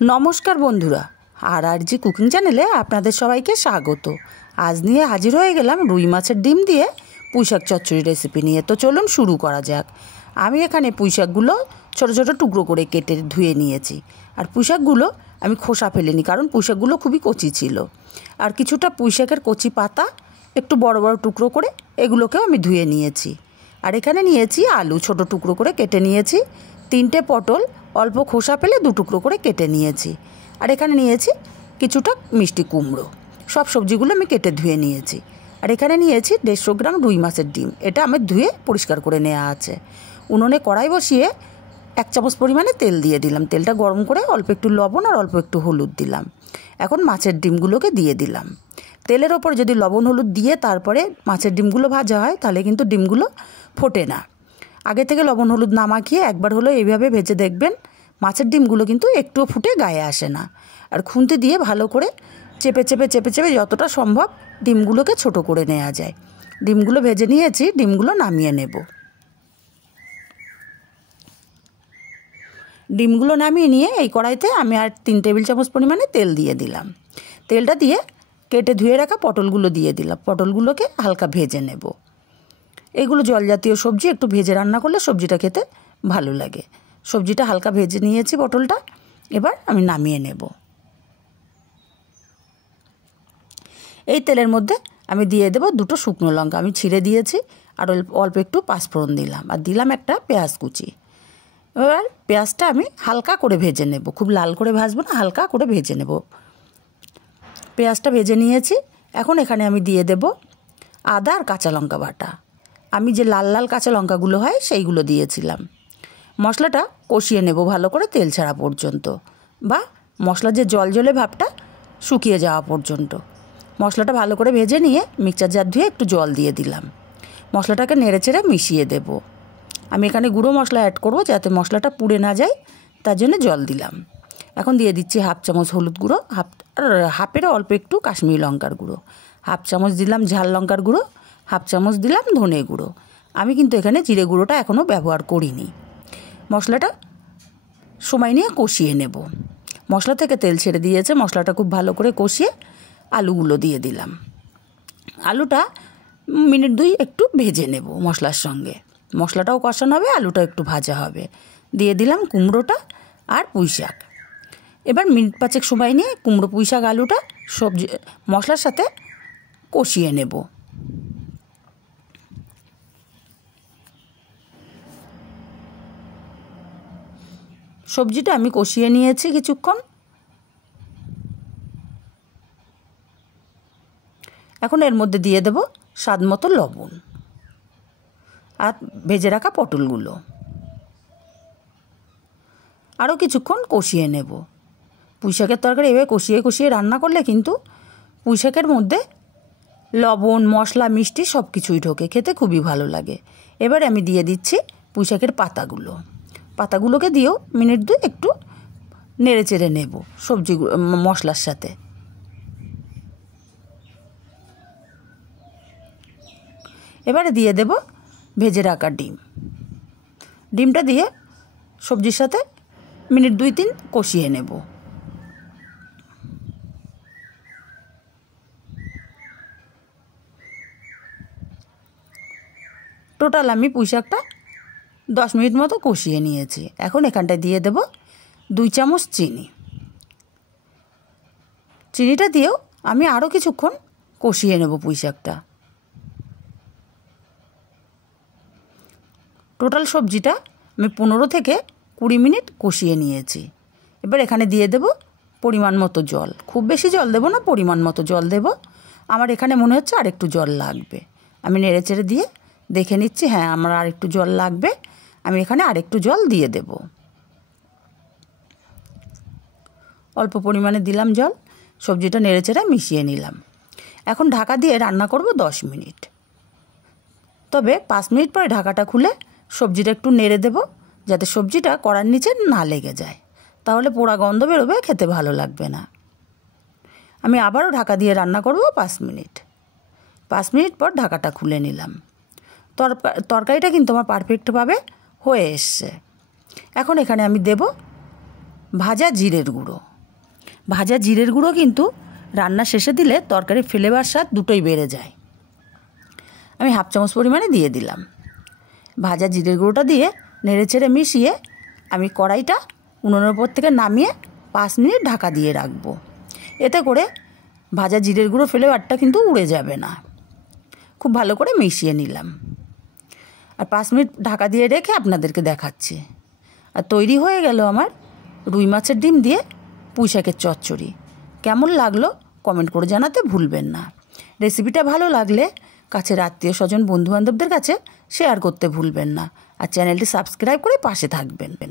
নমস্কার বন্ধুরা, আর জি কুকিং চ্যানেলে আপনাদের সবাইকে স্বাগত। আজ নিয়ে হাজির হয়ে গেলাম রুই মাছের ডিম দিয়ে পুঁইশাক চচ্চড়ি রেসিপি নিয়ে। তো চলুন শুরু করা যাক। আমি এখানে পুঁইশাকগুলো ছোটো ছোটো টুকরো করে কেটে ধুয়ে নিয়েছি। আর পুঁইশাকগুলো আমি খোসা ফেলিনি, কারণ পুঁইশাকগুলো খুবই কচি ছিল। আর কিছুটা পুঁইশাকের কচি পাতা একটু বড় বড় টুকরো করে এগুলোকেও আমি ধুয়ে নিয়েছি। আর এখানে নিয়েছি আলু, ছোটো টুকরো করে কেটে নিয়েছি। 3টে পটল অল্প খোসা ফেলে 2 টুকরো করে কেটে নিয়েছি। আর এখানে নিয়েছি কিছুটা মিষ্টি কুমড়ো। সব সবজিগুলো আমি কেটে ধুয়ে নিয়েছি। আর এখানে নিয়েছি 150 গ্রাম রুই মাছের ডিম। এটা আমি ধুয়ে পরিষ্কার করে নেওয়া আছে। উনুনে কড়াই বসিয়ে 1 চামচ পরিমাণে তেল দিয়ে দিলাম। তেলটা গরম করে অল্প একটু লবণ আর অল্প একটু হলুদ দিলাম। এখন মাছের ডিমগুলোকে দিয়ে দিলাম। তেলের ওপর যদি লবণ হলুদ দিয়ে তারপরে মাছের ডিমগুলো ভাজা হয়, তাহলে কিন্তু ডিমগুলো ফোটে না। আগে থেকে লবণ হলুদ না মাখিয়ে একবার হলো এইভাবে ভেজে দেখবেন, মাছের ডিমগুলো কিন্তু একটুও ফুটে গায়ে আসে না। আর খুন্তি দিয়ে ভালো করে চেপে চেপে চেপে চেপে যতটা সম্ভব ডিমগুলোকে ছোট করে নেওয়া যায়। ডিমগুলো ভেজে নিয়েছি, ডিমগুলো নামিয়ে নেব। ডিমগুলো নামিয়ে নিয়ে এই কড়াইতে আমি আর 3 টেবিল চামচ পরিমাণে তেল দিয়ে দিলাম। তেলটা দিয়ে কেটে ধুয়ে রাখা পটলগুলো দিয়ে দিলাম। পটলগুলোকে হালকা ভেজে নেব। এগুলো জল জাতীয় সবজি, একটু ভেজে রান্না করলে সবজিটা খেতে ভালো লাগে। সবজিটা হালকা ভেজে নিয়েছি পটলটা, এবার আমি নামিয়ে নেব। এই তেলের মধ্যে আমি দিয়ে দেব 2টো শুকনো লঙ্কা, আমি ছিঁড়ে দিয়েছি। আর অল্প একটু পাঁচফোড়ন দিলাম, আর দিলাম একটা পেঁয়াজ কুচি। এবার পেঁয়াজটা আমি হালকা করে ভেজে নেব, খুব লাল করে ভাজবো না, হালকা করে ভেজে নেব। পেঁয়াজটা ভেজে নিয়েছি। এখন এখানে আমি দিয়ে দেব আদা আর কাঁচা লঙ্কা বাটা। আমি যে লাল লাল কাঁচা লঙ্কাগুলো হয় সেইগুলো দিয়েছিলাম। মশলাটা কষিয়ে নেব ভালো করে তেল ছাড়া পর্যন্ত, বা মশলার যে জল জলে ভাবটা শুকিয়ে যাওয়া পর্যন্ত। মশলাটা ভালো করে ভেজে নিয়ে মিক্সচার জার ধুয়ে একটু জল দিয়ে দিলাম। মশলাটাকে নেড়ে চেড়ে মিশিয়ে দেব। আমি এখানে গুঁড়ো মশলা অ্যাড করব যাতে মশলাটা পুড়ে না যায়, তার জন্য জল দিলাম। এখন দিয়ে দিচ্ছি 1/2 চামচ হলুদ গুঁড়ো, হাফের অল্প একটু কাশ্মীরি লঙ্কার গুঁড়ো, 1/2 চামচ দিলাম ঝাল লঙ্কার গুঁড়ো, 1/2 চামচ দিলাম ধনে গুঁড়ো। আমি কিন্তু এখানে জিরে গুঁড়োটা এখনও ব্যবহার করিনি। মশলাটা সময় নিয়ে কষিয়ে নেব। মশলা থেকে তেল ছেড়ে দিয়েছে, মশলাটা খুব ভালো করে কষিয়ে আলুগুলো দিয়ে দিলাম। আলুটা মিনিট 2 একটু ভেজে নেব মশলার সঙ্গে। মশলাটাও কষানো হবে, আলুটা একটু ভাজা হবে। দিয়ে দিলাম কুমড়োটা আর পুঁইশাক। এবার মিনিট 5 সময় নিয়ে কুমড়ো পুঁইশাক আলুটা সবজি মশলার সাথে কষিয়ে নেব। সবজিটা আমি কষিয়ে নিয়েছি কিছুক্ষণ। এখন এর মধ্যে দিয়ে দেব স্বাদ মতো লবণ আর ভেজে রাখা পটলগুলো। আরও কিছুক্ষণ কষিয়ে নেব। পুঁইশাকের তরকারি এভাবে কষিয়ে কষিয়ে রান্না করলে কিন্তু পুঁইশাকের মধ্যে লবণ, মশলা, মিষ্টি সব কিছুই ঢোকে, খেতে খুবই ভালো লাগে। এবার আমি দিয়ে দিচ্ছি পুঁইশাকের পাতাগুলোকে দিয়েও মিনিট 2 একটু নেড়ে চেড়ে নেব সবজি মশলার সাথে। এবারে দিয়ে দেব ভেজে রাখা ডিমটা দিয়ে সবজির সাথে মিনিট 2-3 কষিয়ে নেব। টোটাল আমি পুঁইশাকটা 10 মিনিট মতো কষিয়ে নিয়েছি। এখন এখানটায় দিয়ে দেব 2 চামচ চিনি। চিনিটা দিয়েও আমি আরও কিছুক্ষণ কষিয়ে নেব পুঁইশাকটা। টোটাল সবজিটা আমি 15 থেকে 20 মিনিট কষিয়ে নিয়েছি। এবার এখানে দিয়ে দেব পরিমাণ মতো জল। খুব বেশি জল দেব না, পরিমাণ মতো জল দেব। আমার এখানে মনে হচ্ছে আর একটু জল লাগবে। আমি নেড়ে চেড়ে দিয়ে দেখে নিচ্ছি, হ্যাঁ আমার আর একটু জল লাগবে। আমি এখানে আর একটু জল দিয়ে দেব। অল্প পরিমাণে দিলাম জল, সবজিটা নেড়ে চেড়ে মিশিয়ে নিলাম। এখন ঢাকা দিয়ে রান্না করব 10 মিনিট। তবে 5 মিনিট পরে ঢাকাটা খুলে সবজিটা একটু নেড়ে দেব, যাতে সবজিটা কড়ার নিচে না লেগে যায়, তাহলে পোড়া গন্ধ বেরোবে, খেতে ভালো লাগবে না। আমি আবারও ঢাকা দিয়ে রান্না করব 5 মিনিট। 5 মিনিট পর ঢাকাটা খুলে নিলাম। তরকারিটা কিন্তু আমার পারফেক্টভাবে হয়ে এসছে। এখন এখানে আমি দেব ভাজা জিরের গুঁড়ো। ভাজা জিরের গুঁড়ো কিন্তু রান্না শেষে দিলে তরকারির ফ্লেভার স্বাদ দুটোই বেড়ে যায়। আমি 1/2 চামচ পরিমাণে দিয়ে দিলাম। ভাজা জিরের গুঁড়োটা দিয়ে নেড়েচেড়ে মিশিয়ে আমি কড়াইটা উনুনের উপর থেকে নামিয়ে 5 মিনিট ঢাকা দিয়ে রাখবো। এতে করে ভাজা জিরের গুঁড়ো ফ্লেভারটা কিন্তু উড়ে যাবে না। খুব ভালো করে মিশিয়ে নিলাম আর 5 মিনিট ঢাকা দিয়ে রেখে আপনাদেরকে দেখাচ্ছি। আর তৈরি হয়ে গেল আমার রুই মাছের ডিম দিয়ে পুঁই শাকের চচ্চড়ি। কেমন লাগলো কমেন্ট করে জানাতে ভুলবেন না। রেসিপিটা ভালো লাগলে কাছের আত্মীয় স্বজন বন্ধুবান্ধবদের কাছে শেয়ার করতে ভুলবেন না। আর চ্যানেলটি সাবস্ক্রাইব করে পাশে থাকবেন।